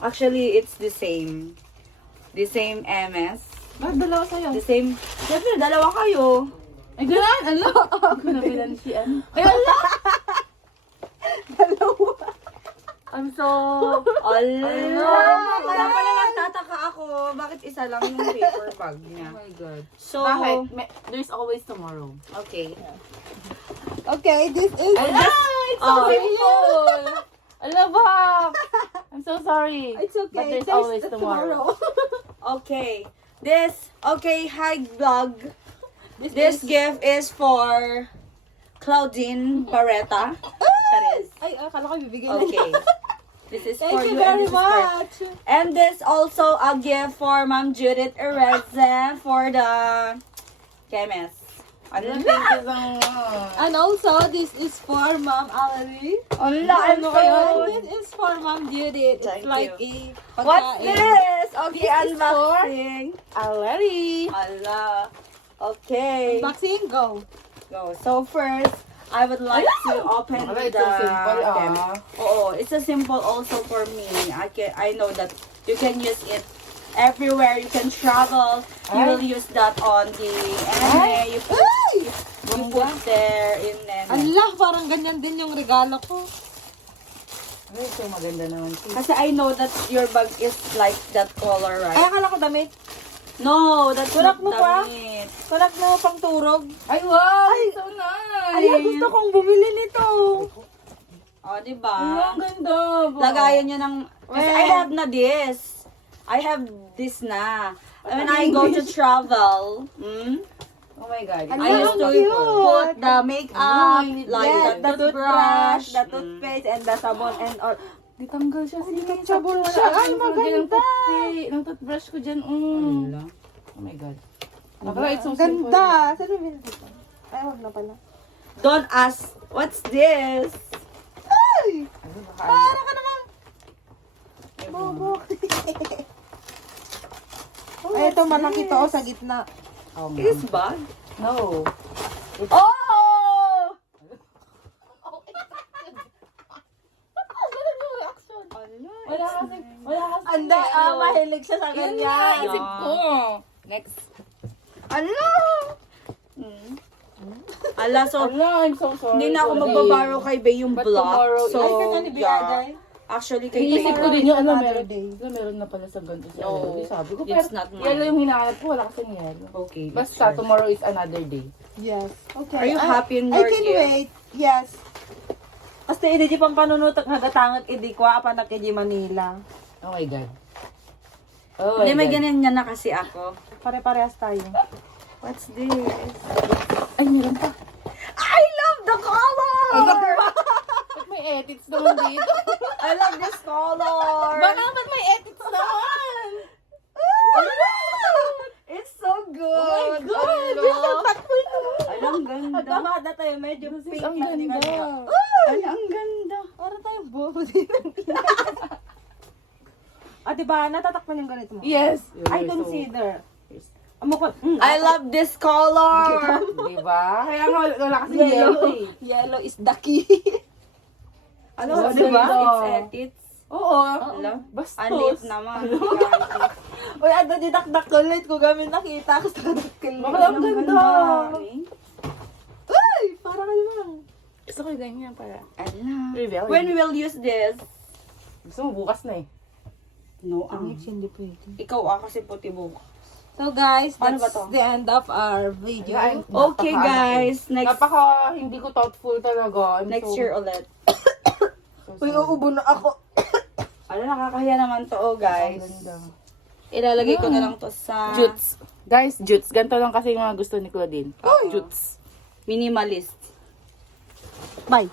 Actually, it's the same. The same MS. Bakit dalawa sa'yo? The same. Siyempre, dalawa kayo. Ay, gano'n? Ano? Ako nabilan si ano. Ay, ala! Dalawa. I'm so... Allah! Kaya pala nagtataka ako. Bakit isa lang yung paper bag niya? Oh my God. So, Bakit? There's always tomorrow. okay. Okay, this is... Ala! It's so Oh. simple! Ala, Bak! I'm so sorry. It's okay. But there's always the tomorrow. Okay. Hi vlog. This is- gift is for Claudine Barreta. Perez. Ay, akala ko bibigyan na Okay. This is Thank for you you and very this is for... much. And this also a gift for Ma'am Judith Ereze for the chemist. Ano Thank you so much. And also, this is for Ma'am Alarie. Ala, ano And this is for Ma'am Judith. It's Thank like you. a What's pagkain. this? Okay, This is unboxing. Already. Allah. Okay. Unboxing, go. Go. So first, I would like to open Ala, the it's so simple, chemist. Oh, it's a simple also for me. I know that you can use it everywhere. You can travel. You will use that on the anime. You put there in anime. Allah, parang ganyan din yung regalo ko. Ay, so maganda naman. Kasi I know that your bag is like that color, Ay, right? akala ko damit. No, that's Tulak not mo pa? damit. Tulak na pang turog. Ay, wow! So nice! Ay, gusto kong bumili nito. Oh, diba? Ang ganda. Lagayan niya ng... Kasi I have na this. I have this na. When I go to travel, Oh my God. Ano? I used to cute. put the makeup, like Yes, the toothbrush. the toothpaste, and the sabon, and all. Di tanggal siya. Sige, Sabon siya. Ay, maganda. Ng toothbrush ko dyan. Oh my God. Nakala, it's so Ang simple. ganda. Saan yung binili ko? Ay, wag na pala. Don't ask, what's this? Ay! Ano ba? Para ka naman. Bobo. Ay, ito malaki to sa gitna. Oh, This bag? No. Oh! Wala kasi. Hindi, mahilig siya sa Yan ganyan. nga, isip ko. Next. Ano? Ala, so, Ala, I'm so sorry. hindi na ako magbabaro kay Bey yung But block. tomorrow So, Ay, kasi ni Biaday. Actually, kay Inisip ko Bey. din yung ano, Another meron. day. Meron na pala sa ganito. No, Sabi ko, it's pero not mine. yellow yung hinahanap ko. Wala kasing yellow. Okay. Basta, tomorrow is another day. Yes. Okay. Are you happy in I your can gift? wait. Yes. Hasta hindi pang panunutak nagatangat idi ko apa na kay Manila. Oh my God. Oh Hindi, my may God. ganyan niya na kasi ako. Pare-parehas tayo. What's this? Ay, meron pa. I love the color! Ba't may edits naman dito? I love this color! Ba't may edits naman? It's so good! Oh my God! Ay, ang ganda. Damada tayo medyo This is pink ang lang di ganda. kanya. Ay, ang ganda. Para tayong bobo din. Ah, di ba? Natatakpan yung ganito mo. Yes. I consider. Amukot. I love this color! Diba? Kaya nga wala kasing yellow eh. Yellow is the key. Ano, Oh, diba? diba? It's edits. Oo. Hello? Bastos. Alit naman. Uy, ano didakdak ko ulit ko gamit nakita ko sa dakil. Bakit ang ganda? Ay, para ka naman. Gusto ko yung ganyan para. Ala. Rebellion. When we will use this? Gusto mo bukas na eh. No, Hindi pwede. ikaw kasi puti buka. So guys, Paano that's ba to? the end of our video. Okay guys, next Napaka hindi ko thoughtful talaga. I'm next so, year ulit. So Uy, sorry. uubo na ako. Ano, nakakahiya naman to, oh Ang guys. ganda. Ilalagay ko na lang to sa Jutes. Guys, jutes. Ganito lang kasi yung mga gusto ni Claudine. Jutes. minimalist. Bye.